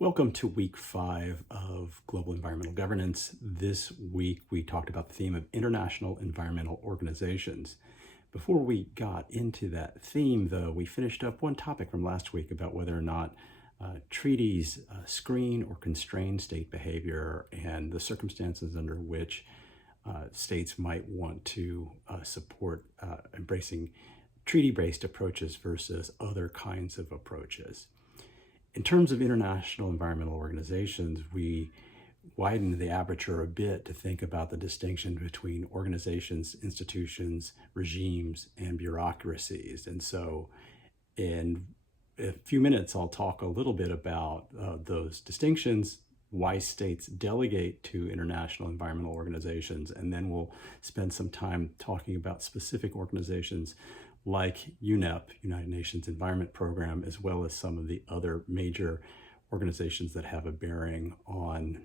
Welcome to week 5 of Global Environmental Governance. This week we talked about the theme of international environmental organizations. Before we got into that theme, though, we finished up one topic from last week about whether or not treaties screen or constrain state behavior and the circumstances under which states might want to support embracing treaty-based approaches versus other kinds of approaches. In terms of international environmental organizations, we widen the aperture a bit to think about the distinction between organizations, institutions, regimes, and bureaucracies. And so in a few minutes, I'll talk a little bit about those distinctions, why states delegate to international environmental organizations, and then we'll spend some time talking about specific organizations like UNEP, United Nations Environment Program, as well as some of the other major organizations that have a bearing on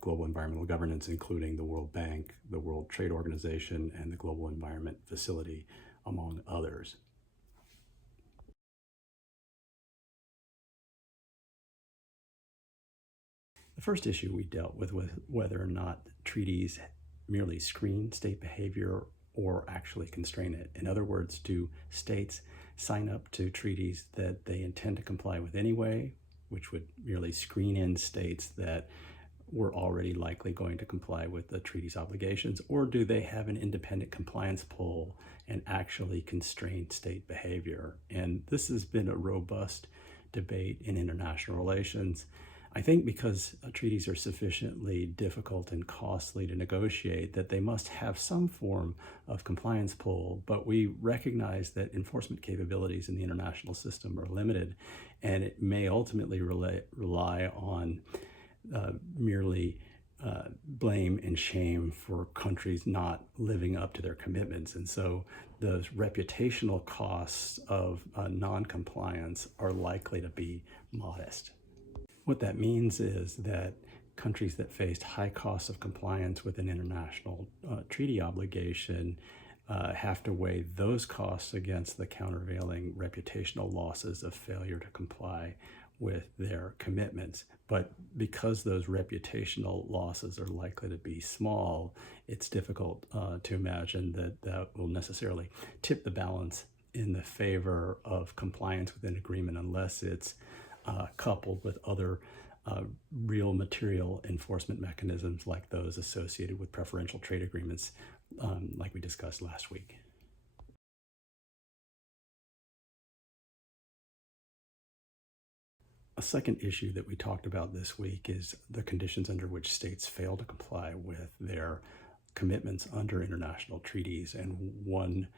global environmental governance, including the World Bank, the World Trade Organization, and the Global Environment Facility, among others. The first issue we dealt with was whether or not treaties merely screen state behavior or actually constrain it. In other words, do states sign up to treaties that they intend to comply with anyway, which would merely screen in states that were already likely going to comply with the treaty's obligations, or do they have an independent compliance pull and actually constrain state behavior? And this has been a robust debate in international relations. I think because treaties are sufficiently difficult and costly to negotiate that they must have some form of compliance pull, but we recognize that enforcement capabilities in the international system are limited, and it may ultimately rely on merely blame and shame for countries not living up to their commitments. And so the reputational costs of non-compliance are likely to be modest. What that means is that countries that faced high costs of compliance with an international treaty obligation have to weigh those costs against the countervailing reputational losses of failure to comply with their commitments. But because those reputational losses are likely to be small, it's difficult to imagine that that will necessarily tip the balance in the favor of compliance with an agreement unless it's coupled with other real material enforcement mechanisms like those associated with preferential trade agreements, like we discussed last week. A second issue that we talked about this week is the conditions under which states fail to comply with their commitments under international treaties. And one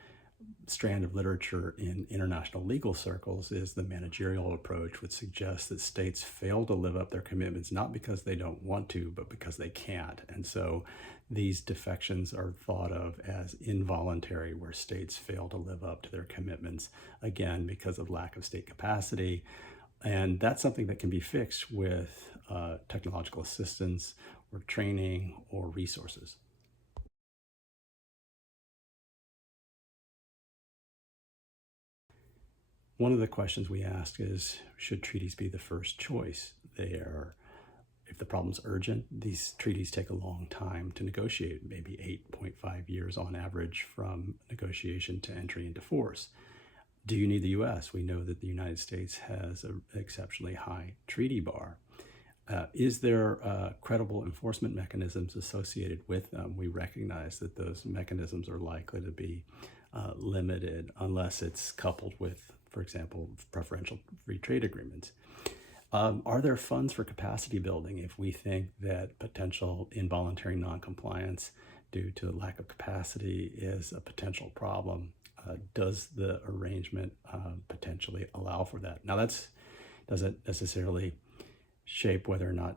strand of literature in international legal circles is the managerial approach, which suggests that states fail to live up their commitments not because they don't want to, but because they can't. And so these defections are thought of as involuntary, where states fail to live up to their commitments, again, because of lack of state capacity. And that's something that can be fixed with technological assistance or training or resources. One of the questions we ask is, should treaties be the first choice? If the problem's urgent, these treaties take a long time to negotiate, maybe 8.5 years on average from negotiation to entry into force. Do you need the US? We know that the United States has an exceptionally high treaty bar. Is there credible enforcement mechanisms associated with them? We recognize that those mechanisms are likely to be limited unless it's coupled with, for example, preferential free trade agreements. Are there funds for capacity building if we think that potential involuntary noncompliance due to lack of capacity is a potential problem? Does the arrangement potentially allow for that? Now, that doesn't necessarily shape whether or not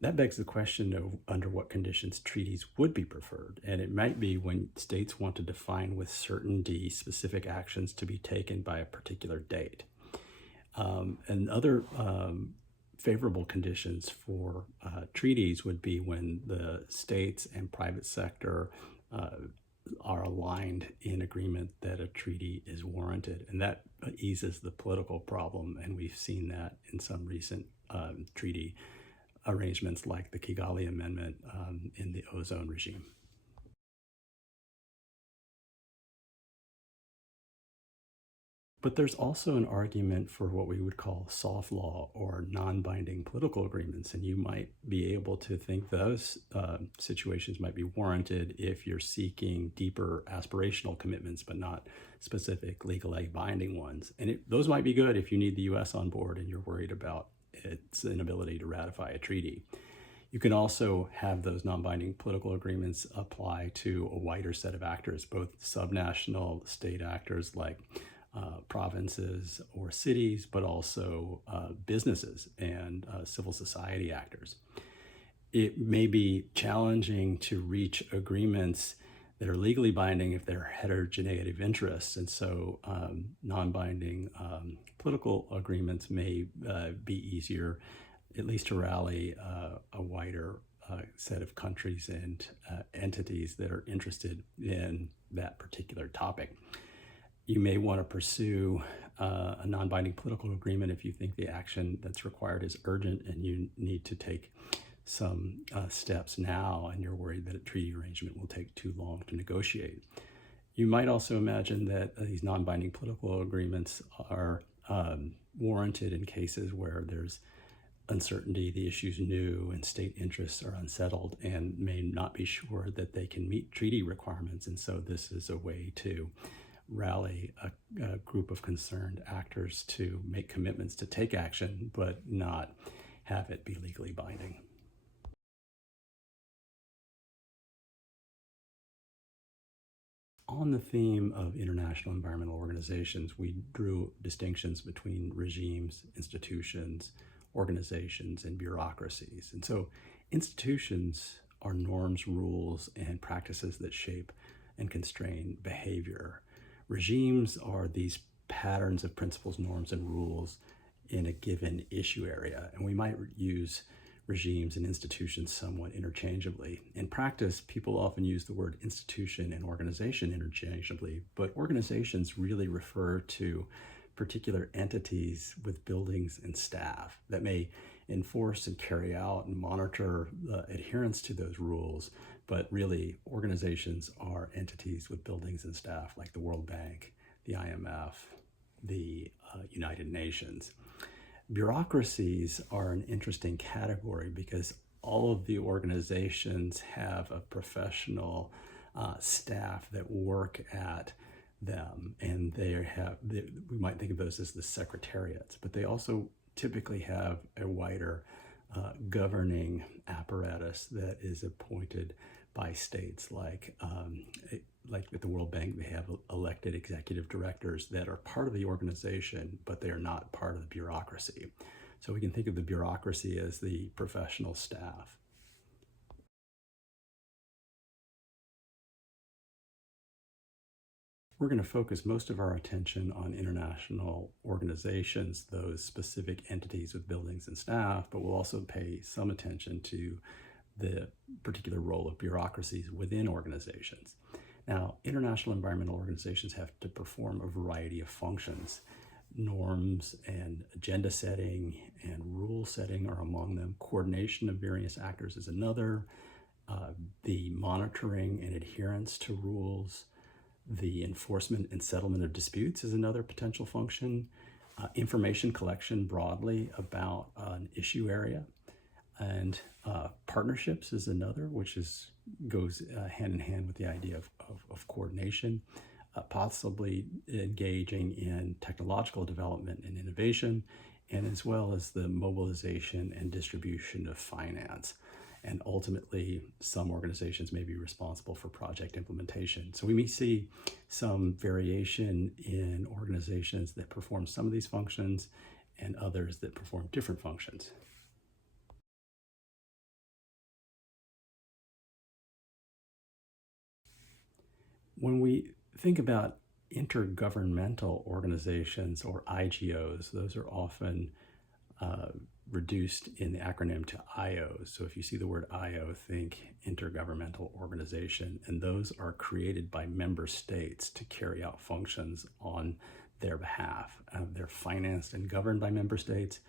that begs the question of under what conditions treaties would be preferred. And it might be when states want to define with certainty specific actions to be taken by a particular date. And other favorable conditions for treaties would be when the states and private sector are aligned in agreement that a treaty is warranted. And that eases the political problem. And we've seen that in some recent treaty arrangements like the Kigali Amendment in the ozone regime. But there's also an argument for what we would call soft law or non-binding political agreements, and you might be able to think those situations might be warranted if you're seeking deeper aspirational commitments, but not specific legally binding ones. And those might be good if you need the U.S. on board and you're worried about its inability to ratify a treaty. You can also have those non-binding political agreements apply to a wider set of actors, both subnational state actors like provinces or cities, but also businesses and civil society actors. It may be challenging to reach agreements that are legally binding if they're heterogeneity of interests, and so non-binding political agreements may be easier, at least to rally a wider set of countries and entities that are interested in that particular topic. You may want to pursue a non-binding political agreement if you think the action that's required is urgent and you need to take some steps now and you're worried that a treaty arrangement will take too long to negotiate. You might also imagine that these non-binding political agreements are warranted in cases where there's uncertainty, the issue's new, and state interests are unsettled and may not be sure that they can meet treaty requirements. And so this is a way to rally a group of concerned actors to make commitments to take action, but not have it be legally binding. On the theme of international environmental organizations, we drew distinctions between regimes, institutions, organizations, and bureaucracies. And so institutions are norms, rules, and practices that shape and constrain behavior. Regimes are these patterns of principles, norms, and rules in a given issue area. And we might use regimes and institutions somewhat interchangeably. In practice, people often use the word institution and organization interchangeably, but organizations really refer to particular entities with buildings and staff that may enforce and carry out and monitor adherence to those rules. But really, organizations are entities with buildings and staff like the World Bank, the IMF, the United Nations. Bureaucracies are an interesting category because all of the organizations have a professional staff that work at them, and we might think of those as the secretariats, but they also typically have a wider governing apparatus that is appointed by states, like at the World Bank, they have elected executive directors that are part of the organization, but they are not part of the bureaucracy. So we can think of the bureaucracy as the professional staff. We're going to focus most of our attention on international organizations, those specific entities with buildings and staff, but we'll also pay some attention to the particular role of bureaucracies within organizations. Now, international environmental organizations have to perform a variety of functions. Norms and agenda setting and rule setting are among them. Coordination of various actors is another. The monitoring and adherence to rules, the enforcement and settlement of disputes is another potential function. Information collection broadly about an issue area. And partnerships is another, which goes hand in hand with the idea of coordination, possibly engaging in technological development and innovation, and as well as the mobilization and distribution of finance. And ultimately, some organizations may be responsible for project implementation. So we may see some variation in organizations that perform some of these functions and others that perform different functions. When we think about intergovernmental organizations or IGOs, those are often reduced in the acronym to IO. So if you see the word IO, think intergovernmental organization, and those are created by member states to carry out functions on their behalf. They're financed and governed by member states,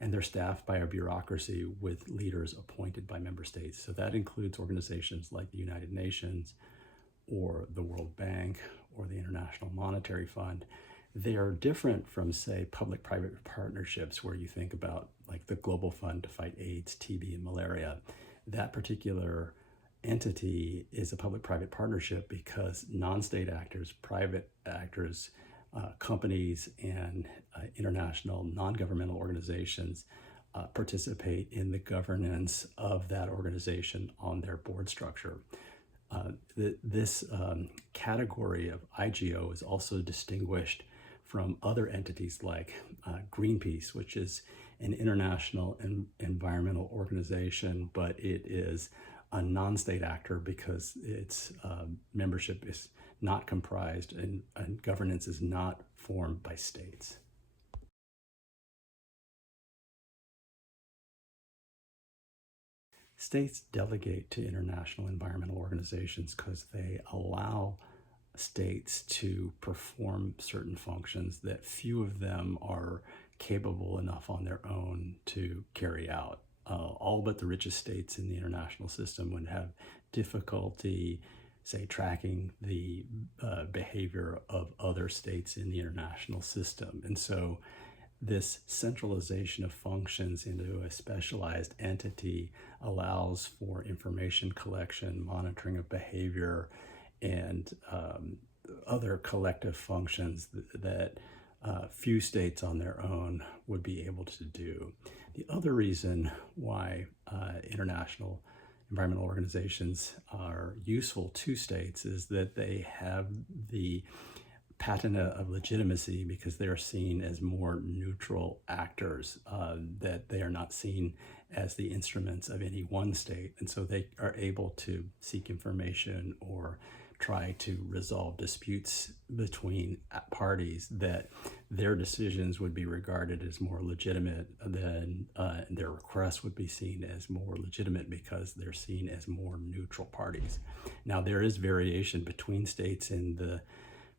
and they're staffed by a bureaucracy with leaders appointed by member states. So that includes organizations like the United Nations or the World Bank or the International Monetary Fund. They are different from, say, public-private partnerships where you think about like the Global Fund to fight AIDS, TB, and malaria. That particular entity is a public-private partnership because non-state actors, private actors, companies, and international non-governmental organizations participate in the governance of that organization on their board structure. This category of IGO is also distinguished from other entities like Greenpeace, which is an international environmental organization, but it is a non-state actor because its membership is not comprised and governance is not formed by states. States delegate to international environmental organizations because they allow states to perform certain functions that few of them are capable enough on their own to carry out. All but the richest states in the international system would have difficulty, say, tracking the behavior of other states in the international system. And so this centralization of functions into a specialized entity allows for information collection, monitoring of behavior, and other collective functions that few states on their own would be able to do. The other reason why international environmental organizations are useful to states is that they have the patina of legitimacy because they are seen as more neutral actors, that they are not seen as the instruments of any one state. And so they are able to seek information or try to resolve disputes between parties that their decisions would be regarded as more legitimate than their requests would be seen as more legitimate because they're seen as more neutral parties. Now, there is variation between states in the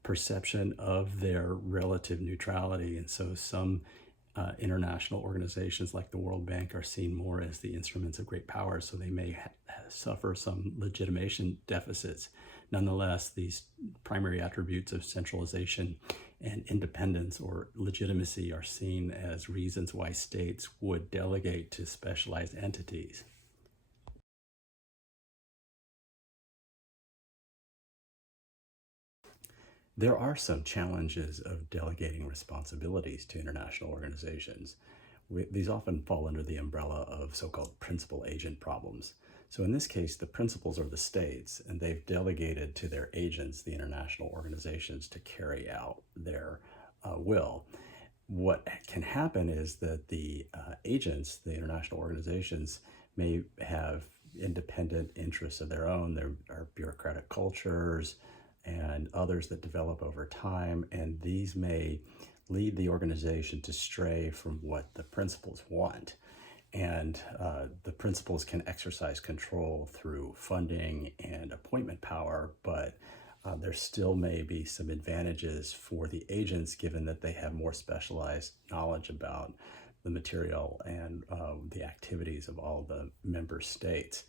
perception of their relative neutrality, and so some international organizations like the World Bank are seen more as the instruments of great power, so they may suffer some legitimation deficits. Nonetheless, these primary attributes of centralization and independence or legitimacy are seen as reasons why states would delegate to specialized entities. There are some challenges of delegating responsibilities to international organizations. These often fall under the umbrella of so-called principal agent problems. So in this case, the principals are the states, and they've delegated to their agents, the international organizations, to carry out their will. What can happen is that the agents, the international organizations, may have independent interests of their own. There are bureaucratic cultures and others that develop over time, and these may lead the organization to stray from what the principals want. And the principals can exercise control through funding and appointment power, but there still may be some advantages for the agents given that they have more specialized knowledge about the material and the activities of all the member states.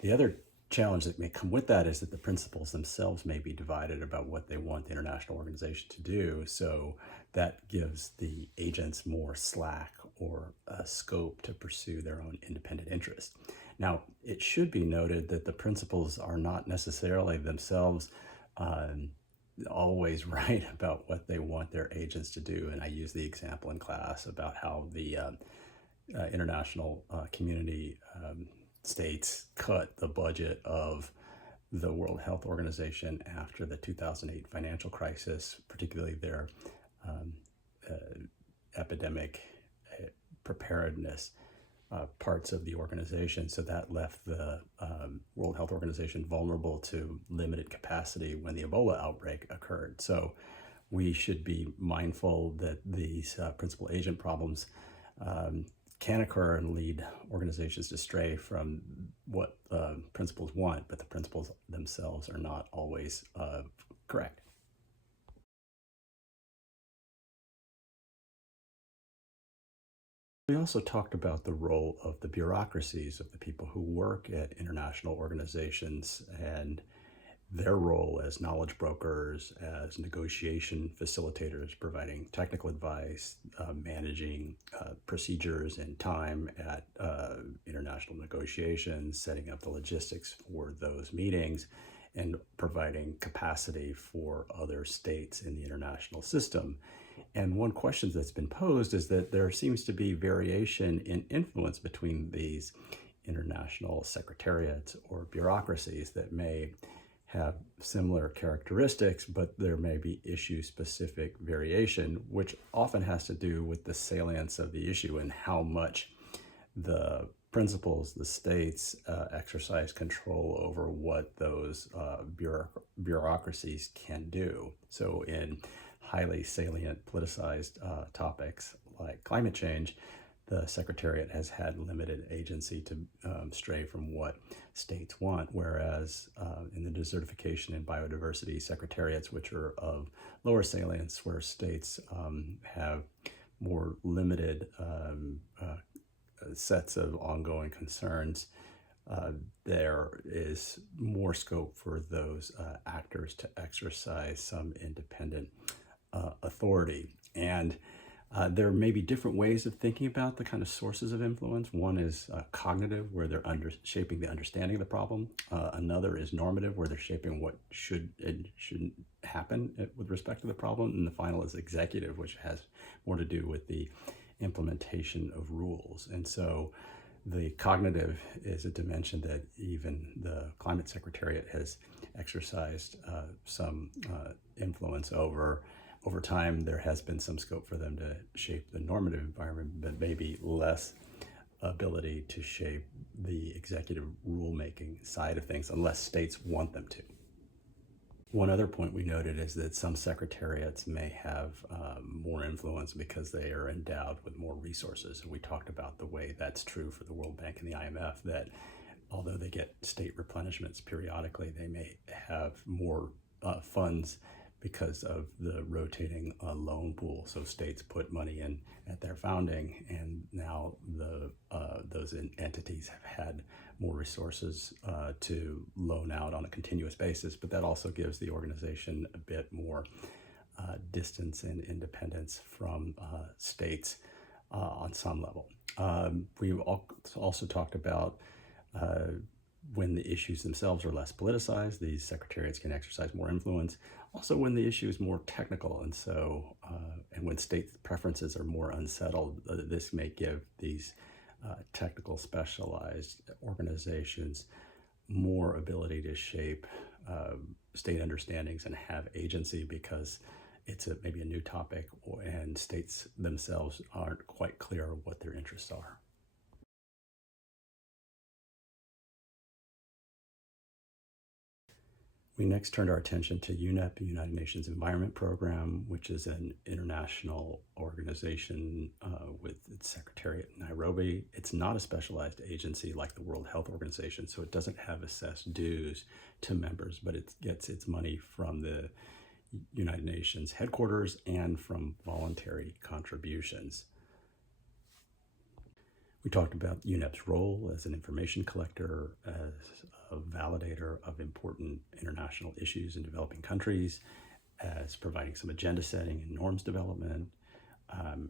The other challenge that may come with that is that the principals themselves may be divided about what they want the international organization to do. So that gives the agents more slack or scope to pursue their own independent interest. Now, it should be noted that the principals are not necessarily themselves always right about what they want their agents to do. And I use the example in class about how the international community states cut the budget of the World Health Organization after the 2008 financial crisis, particularly their epidemic preparedness parts of the organization. So that left the World Health Organization vulnerable to limited capacity when the Ebola outbreak occurred. So we should be mindful that these principal agent problems can occur and lead organizations to stray from what principles want, but the principles themselves are not always correct. We also talked about the role of the bureaucracies, of the people who work at international organizations, and their role as knowledge brokers, as negotiation facilitators, providing technical advice, managing procedures and time at international negotiations, setting up the logistics for those meetings, and providing capacity for other states in the international system. And one question that's been posed is that there seems to be variation in influence between these international secretariats or bureaucracies that may have similar characteristics, but there may be issue-specific variation, which often has to do with the salience of the issue and how much the principals, the states, exercise control over what those bureaucracies can do. So in highly salient politicized topics like climate change, the Secretariat has had limited agency to stray from what states want, whereas in the desertification and biodiversity secretariats, which are of lower salience, where states have more limited sets of ongoing concerns, there is more scope for those actors to exercise some independent authority. And there may be different ways of thinking about the kind of sources of influence. One is cognitive, where they're shaping the understanding of the problem. Another is normative, where they're shaping what should and shouldn't happen with respect to the problem. And the final is executive, which has more to do with the implementation of rules. And so the cognitive is a dimension that even the Climate Secretariat has exercised some influence over. Over time, there has been some scope for them to shape the normative environment, but maybe less ability to shape the executive rulemaking side of things unless states want them to. One other point we noted is that some secretariats may have more influence because they are endowed with more resources. And we talked about the way that's true for the World Bank and the IMF, that although they get state replenishments periodically, they may have more funds because of the rotating loan pool. So states put money in at their founding, and now those entities have had more resources to loan out on a continuous basis, but that also gives the organization a bit more distance and independence from states on some level. We also talked about when the issues themselves are less politicized, these secretariats can exercise more influence. Also, when the issue is more technical, and so and when state preferences are more unsettled, this may give these technical specialized organizations more ability to shape state understandings and have agency because it's maybe a new topic and states themselves aren't quite clear what their interests are. We next turned our attention to UNEP, the United Nations Environment Program, which is an international organization with its secretariat in Nairobi. It's not a specialized agency like the World Health Organization, so it doesn't have assessed dues to members, but it gets its money from the United Nations headquarters and from voluntary contributions. We talked about UNEP's role as an information collector, as a validator of important international issues in developing countries, as providing some agenda setting and norms development,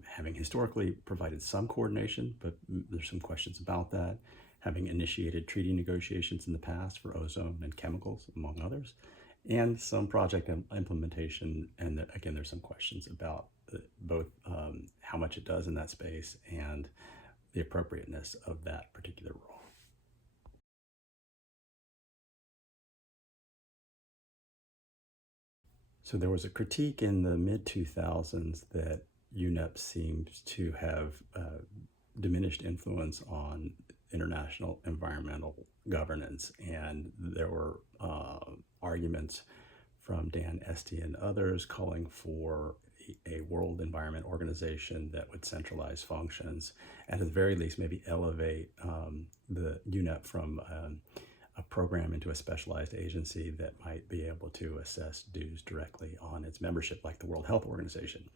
having historically provided some coordination, but there's some questions about that, having initiated treaty negotiations in the past for ozone and chemicals, among others, and some project implementation. And again, there's some questions about both how much it does in that space and the appropriateness of that particular role. So there was a critique in the mid-2000s that UNEP seems to have diminished influence on international environmental governance, and there were arguments from Dan Esty and others calling for a World Environment Organization that would centralize functions, and at the very least maybe elevate the UNEP from a program into a specialized agency that might be able to assess dues directly on its membership, like the World Health Organization.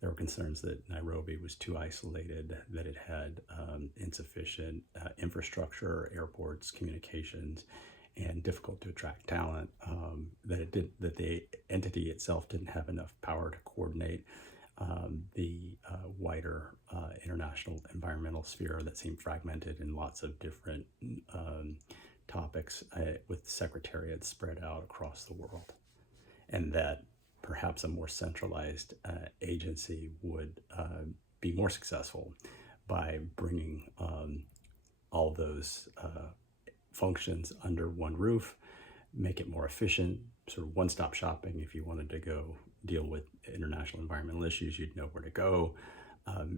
There were concerns that Nairobi was too isolated, that it had insufficient infrastructure, airports, communications, and difficult to attract talent, that the entity itself didn't have enough power to coordinate the wider international environmental sphere that seemed fragmented in lots of different topics with secretariats spread out across the world, and that perhaps a more centralized agency would be more successful by bringing all those functions under one roof, make it more efficient, sort of one-stop shopping. If you wanted to go deal with international environmental issues, you'd know where to go.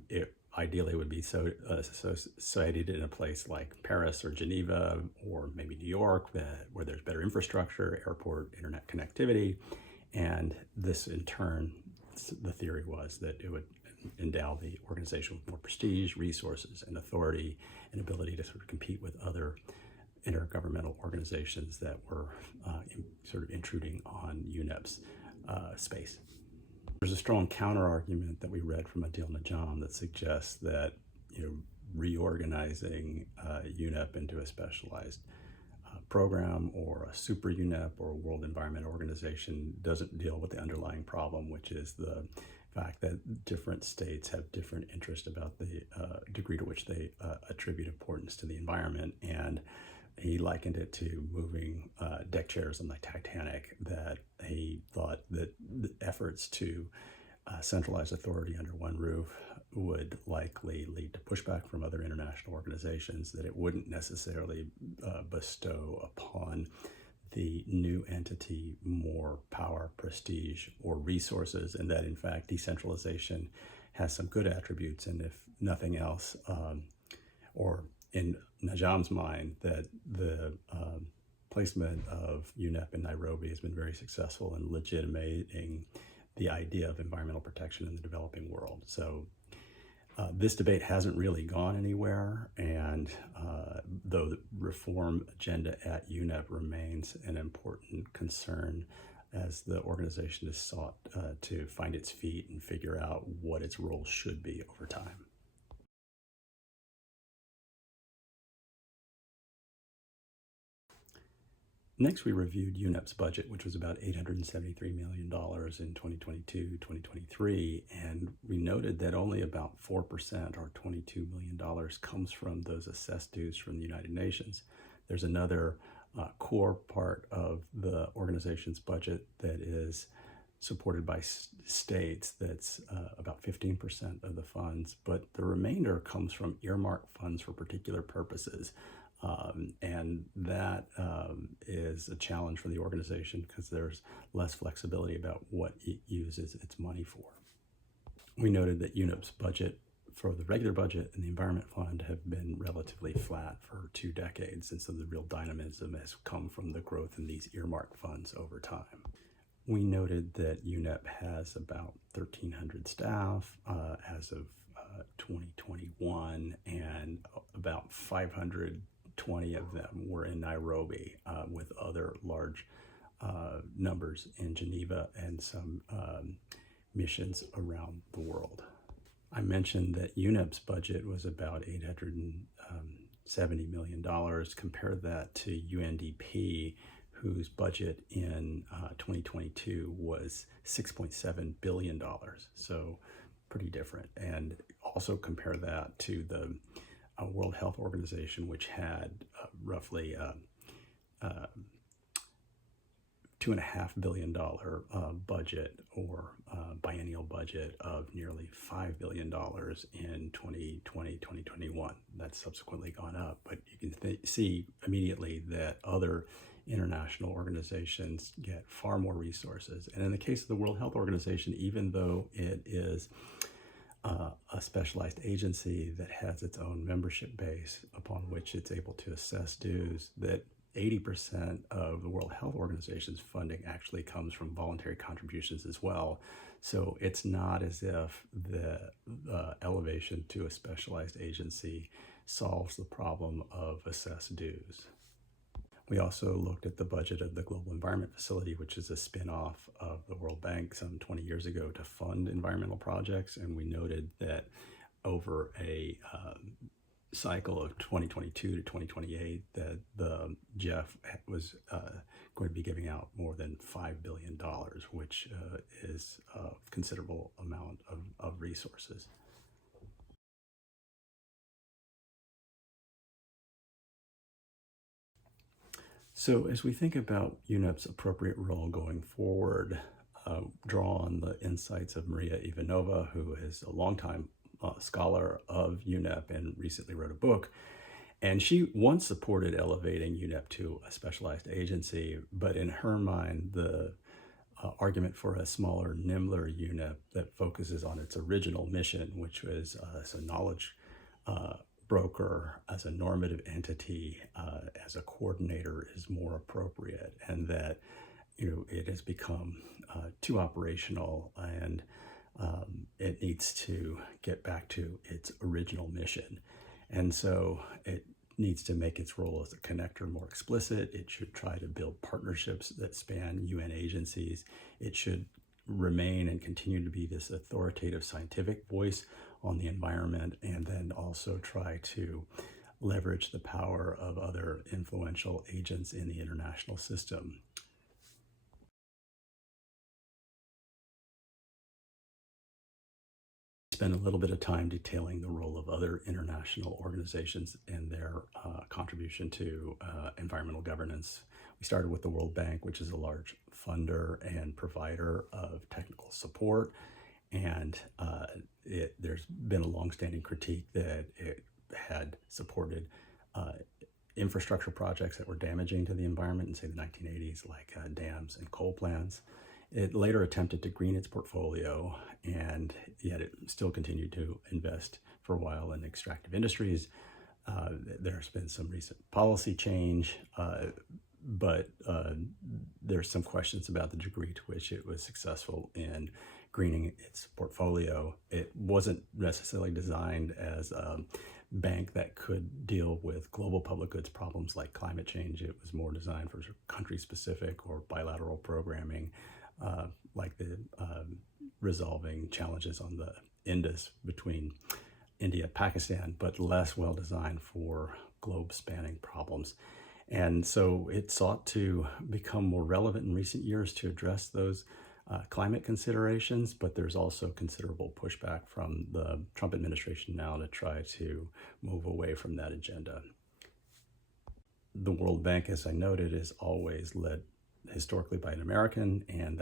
It ideally would be cited in a place like Paris or Geneva or maybe New York, where there's better infrastructure, airport, internet connectivity. And this in turn, the theory was that it would endow the organization with more prestige, resources, and authority, and ability to sort of compete with other intergovernmental organizations that were sort of intruding on UNEP's space. There's a strong counter-argument that we read from Adil Najam that suggests that reorganizing UNEP into a specialized program or a super UNEP or a World Environment Organization doesn't deal with the underlying problem, which is the fact that different states have different interests about the degree to which they attribute importance to the environment. And he likened it to moving deck chairs on the Titanic, that he thought that the efforts to centralize authority under one roof would likely lead to pushback from other international organizations, that it wouldn't necessarily bestow upon the new entity more power, prestige, or resources, and that in fact decentralization has some good attributes, and if nothing else, or in Najam's mind, that the placement of UNEP in Nairobi has been very successful in legitimating the idea of environmental protection in the developing world. So this debate hasn't really gone anywhere, and though the reform agenda at UNEP remains an important concern as the organization has sought to find its feet and figure out what its role should be over time. Next, we reviewed UNEP's budget, which was about $873 million in 2022-2023, and we noted that only about 4%, or $22 million, comes from those assessed dues from the United Nations. There's another core part of the organization's budget that is supported by states that's about 15% of the funds, but the remainder comes from earmarked funds for particular purposes. And that is a challenge for the organization because there's less flexibility about what it uses its money for. We noted that UNEP's budget for the regular budget and the Environment Fund have been relatively flat for 2 decades, and so the real dynamism has come from the growth in these earmarked funds over time. We noted that UNEP has about 1,300 staff as of 2021, and about 520 of them were in Nairobi, with other large numbers in Geneva and some missions around the world. I mentioned that UNEP's budget was about $870 million. Compare that to UNDP, whose budget in 2022 was $6.7 billion. So pretty different. And also compare that to the World Health Organization, which had roughly $2.5 billion budget, or biennial budget of nearly $5 billion in 2020-2021. That's subsequently gone up, but you can see immediately that other international organizations get far more resources. And in the case of the World Health Organization, even though it is a specialized agency that has its own membership base upon which it's able to assess dues, that 80% of the World Health Organization's funding actually comes from voluntary contributions as well. So it's not as if the elevation to a specialized agency solves the problem of assessed dues. We also looked at the budget of the Global Environment Facility, which is a spin-off of the World Bank some 20 years ago to fund environmental projects, and we noted that over a cycle of 2022 to 2028, that the GEF was going to be giving out more than $5 billion, which is a considerable amount of resources. So as we think about UNEP's appropriate role going forward, draw on the insights of Maria Ivanova, who is a longtime scholar of UNEP and recently wrote a book. And she once supported elevating UNEP to a specialized agency, but in her mind, the argument for a smaller, nimbler UNEP that focuses on its original mission, which was as a knowledge broker, as a normative entity, as a coordinator, is more appropriate, and that it has become too operational, and it needs to get back to its original mission. And so it needs to make its role as a connector more explicit. It should try to build partnerships that span UN agencies. It should remain and continue to be this authoritative scientific voice on the environment, and then also try to leverage the power of other influential agents in the international system. Spend a little bit of time detailing the role of other international organizations and their contribution to environmental governance. We started with the World Bank, which is a large funder and provider of technical support, and there's been a longstanding critique that it had supported infrastructure projects that were damaging to the environment in, say, the 1980s, like dams and coal plants. It later attempted to green its portfolio, and yet it still continued to invest for a while in extractive industries. There's been some recent policy change, but there's some questions about the degree to which it was successful in greening its portfolio. It wasn't necessarily designed as a bank that could deal with global public goods problems like climate change. It was more designed for country-specific or bilateral programming, like the resolving challenges on the Indus between India and Pakistan, but less well designed for globe-spanning problems. And so it sought to become more relevant in recent years to address those climate considerations, but there's also considerable pushback from the Trump administration now to try to move away from that agenda. The World Bank, as I noted, is always led historically by an American, and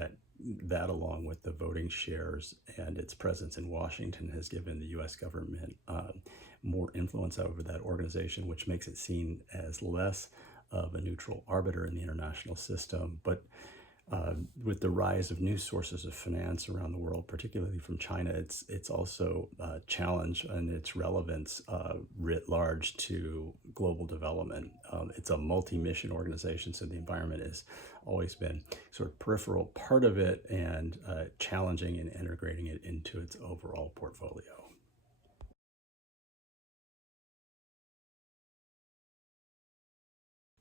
that along with the voting shares and its presence in Washington has given the U.S. government more influence over that organization, which makes it seen as less of a neutral arbiter in the international system. But with the rise of new sources of finance around the world, particularly from China, it's also challenged in its relevance writ large to global development. It's a multi-mission organization, so the environment has always been sort of peripheral part of it, and challenging and integrating it into its overall portfolio.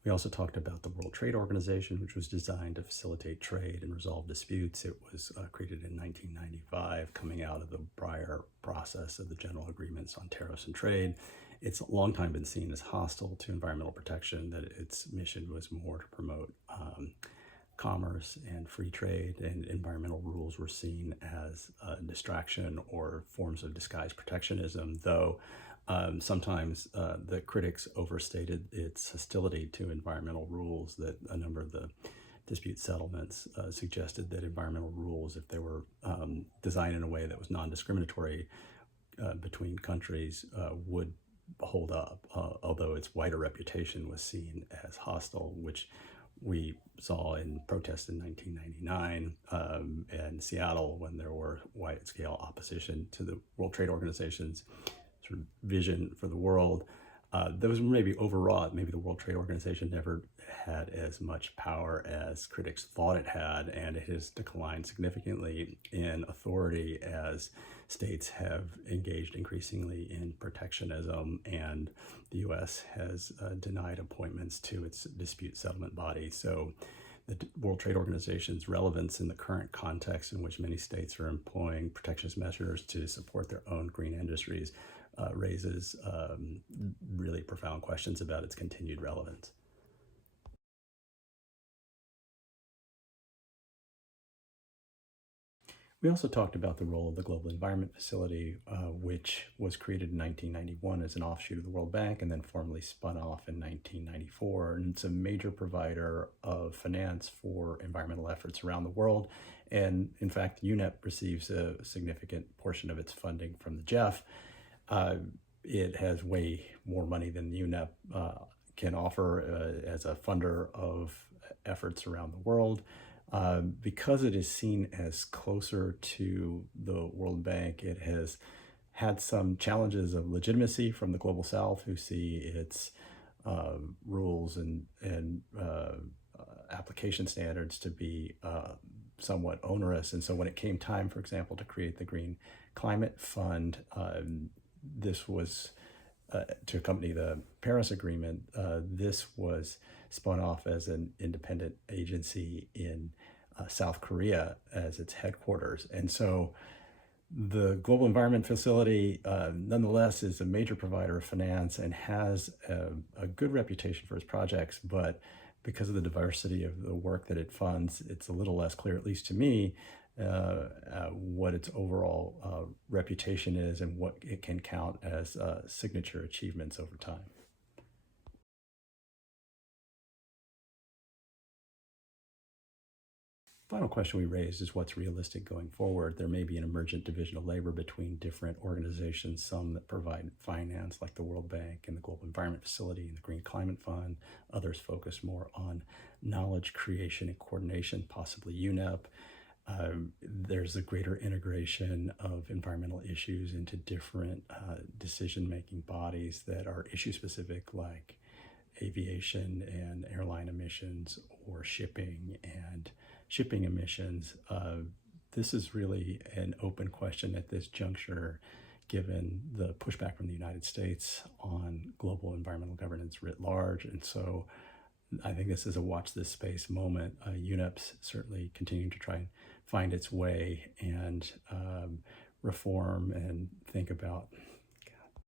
We also talked about the World Trade Organization, which was designed to facilitate trade and resolve disputes. It was created in 1995, coming out of the prior process of the General Agreements on Tariffs and Trade. It's a long time been seen as hostile to environmental protection, that its mission was more to promote commerce and free trade, and environmental rules were seen as a distraction or forms of disguised protectionism, though sometimes the critics overstated its hostility to environmental rules, that a number of the dispute settlements suggested that environmental rules, if they were designed in a way that was non-discriminatory between countries, would hold up, although its wider reputation was seen as hostile, which we saw in protests in 1999 in Seattle, when there were wide-scale opposition to the World Trade Organization's sort of vision for the world. That was maybe overwrought. Maybe the World Trade Organization never had as much power as critics thought it had, and it has declined significantly in authority as states have engaged increasingly in protectionism, and the U.S. has denied appointments to its dispute settlement body. So the World Trade Organization's relevance in the current context in which many states are employing protectionist measures to support their own green industries raises really profound questions about its continued relevance. We also talked about the role of the Global Environment Facility, which was created in 1991 as an offshoot of the World Bank and then formally spun off in 1994. And it's a major provider of finance for environmental efforts around the world. And in fact, UNEP receives a significant portion of its funding from the GEF. It has way more money than UNEP can offer as a funder of efforts around the world. Because it is seen as closer to the World Bank, it has had some challenges of legitimacy from the Global South, who see its rules and application standards to be somewhat onerous. And so when it came time, for example, to create the Green Climate Fund, this was to accompany the Paris Agreement, this was spun off as an independent agency in South Korea as its headquarters. And so the Global Environment Facility, nonetheless, is a major provider of finance and has a good reputation for its projects, but because of the diversity of the work that it funds, it's a little less clear, at least to me, what its overall reputation is and what it can count as signature achievements over time. Final question we raised is what's realistic going forward. There may be an emergent division of labor between different organizations, some that provide finance like the World Bank and the Global Environment Facility and the Green Climate Fund. Others focus more on knowledge creation and coordination, possibly UNEP. There's a greater integration of environmental issues into different decision-making bodies that are issue-specific, like aviation and airline emissions or shipping and shipping emissions. This is really an open question at this juncture, given the pushback from the United States on global environmental governance writ large. And so I think this is a watch this space moment. UNEP's certainly continuing to try and find its way and reform and think about